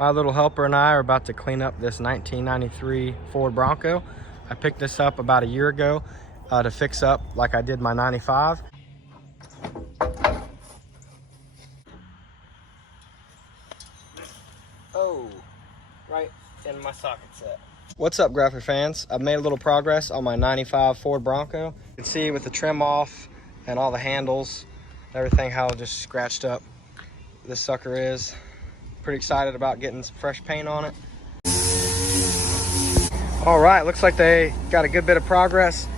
My little helper and I are about to clean up this 1993 Ford Bronco. I picked this up about a year ago to fix up like I did my 95. Oh, right in my socket set. What's up, graphic fans? I've made a little progress on my 95 Ford Bronco. You can see with the trim off and all the handles, everything how just scratched up this sucker is. Pretty excited about getting some fresh paint on it. All right, looks like they got a good bit of progress.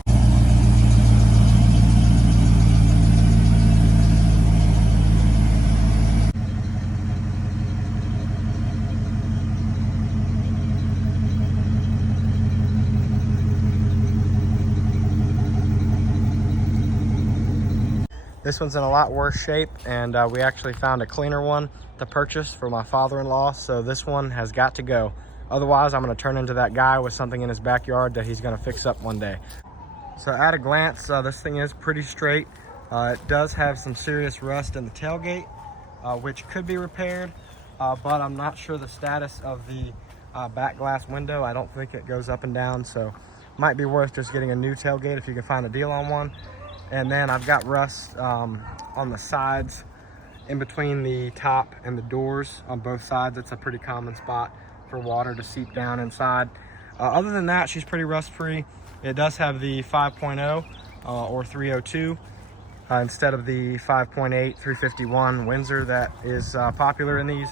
This one's in a lot worse shape, and we actually found a cleaner one to purchase for my father-in-law, so this one has got to go. Otherwise, I'm gonna turn into that guy with something in his backyard that he's gonna fix up one day. So at a glance, this thing is pretty straight. It does have some serious rust in the tailgate, which could be repaired, but I'm not sure the status of the back glass window. I don't think it goes up and down, so might be worth just getting a new tailgate if you can find a deal on one. And then I've got rust on the sides, in between the top and the doors on both sides. It's a pretty common spot for water to seep down inside. Other than that, she's pretty rust-free. It does have the 5.0 or 302 instead of the 5.8 351 Windsor that is popular in these.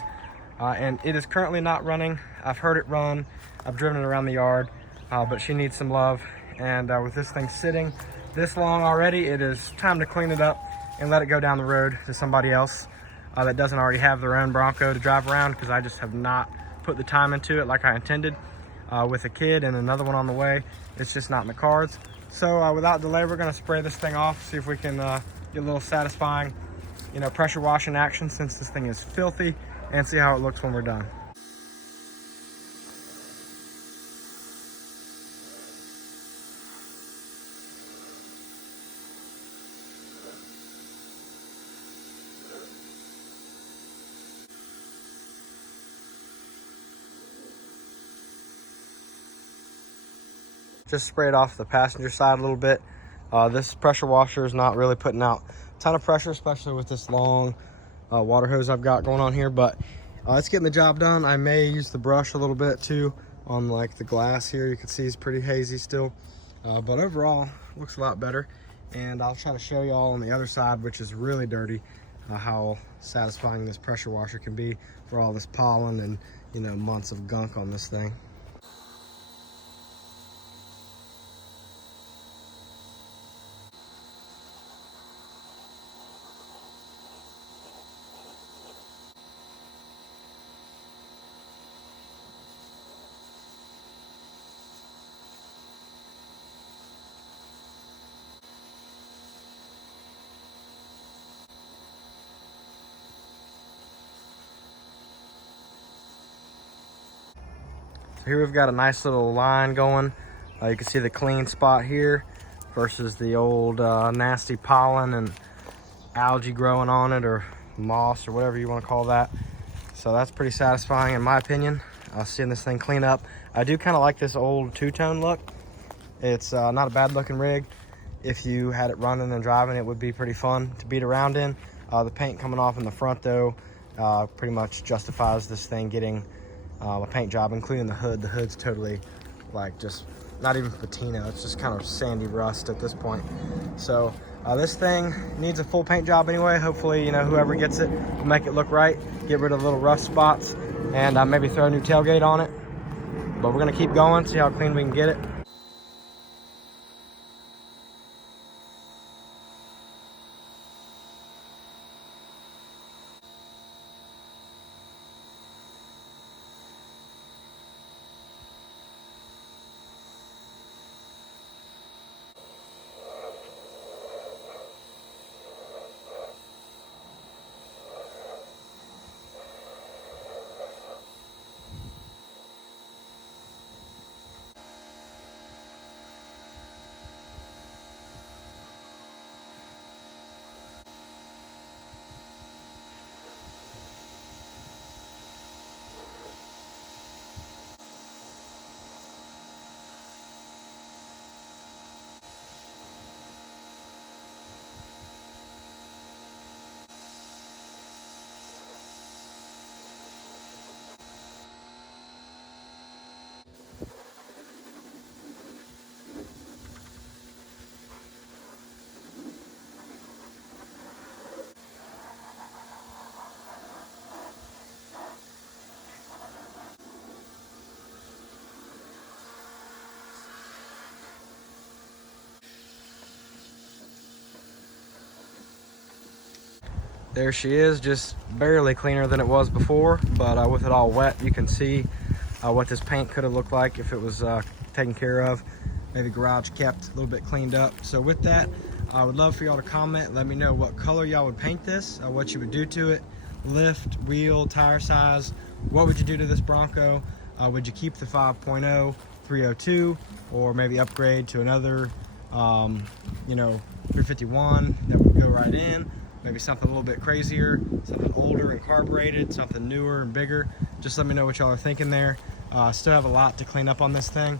And it is currently not running. I've heard it run. I've driven it around the yard, but she needs some love. And with this thing sitting this long already, it is time to clean it up and let it go down the road to somebody else that doesn't already have their own Bronco to drive around, because I just have not put the time into it like I intended. With a kid and another one on the way, it's just not in the cards. So without delay, we're gonna spray this thing off, see if we can get a little satisfying, pressure washing action, since this thing is filthy, and see how it looks when we're done. Just sprayed off the passenger side a little bit. This pressure washer is not really putting out a ton of pressure, especially with this long water hose I've got going on here, but it's getting the job done. I may use the brush a little bit too on like the glass here. You can see it's pretty hazy still, but overall looks a lot better. And I'll try to show you all on the other side, which is really dirty, how satisfying this pressure washer can be for all this pollen and months of gunk on this thing. So here we've got a nice little line going. You can see the clean spot here versus the old nasty pollen and algae growing on it, or moss, or whatever you want to call that. So that's pretty satisfying in my opinion, seeing this thing clean up. I do kind of like this old two-tone look. It's not a bad looking rig. If you had it running and driving, it would be pretty fun to beat around in. The paint coming off in the front though pretty much justifies this thing getting a paint job, including the hood. The hood's totally like just not even patina. It's just kind of sandy rust at this point. So this thing needs a full paint job anyway. Hopefully, whoever gets it will make it look right, get rid of the little rust spots, and maybe throw a new tailgate on it. But we're gonna keep going, see how clean we can get it. There she is, just barely cleaner than it was before, but with it all wet, you can see what this paint could have looked like if it was taken care of. Maybe garage kept a little bit cleaned up. So with that, I would love for y'all to comment. Let me know what color y'all would paint this, what you would do to it, lift, wheel, tire size. What would you do to this Bronco? Would you keep the 5.0 302 or maybe upgrade to another, 351 that would go right in? Maybe something a little bit crazier, something older and carbureted, something newer and bigger. Just let me know what y'all are thinking there. Still have a lot to clean up on this thing,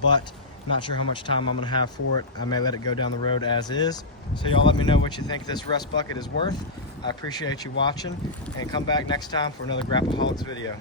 but not sure how much time I'm gonna have for it. I may let it go down the road as is. So y'all let me know what you think this rust bucket is worth. I appreciate you watching, and come back next time for another Grappleholics video.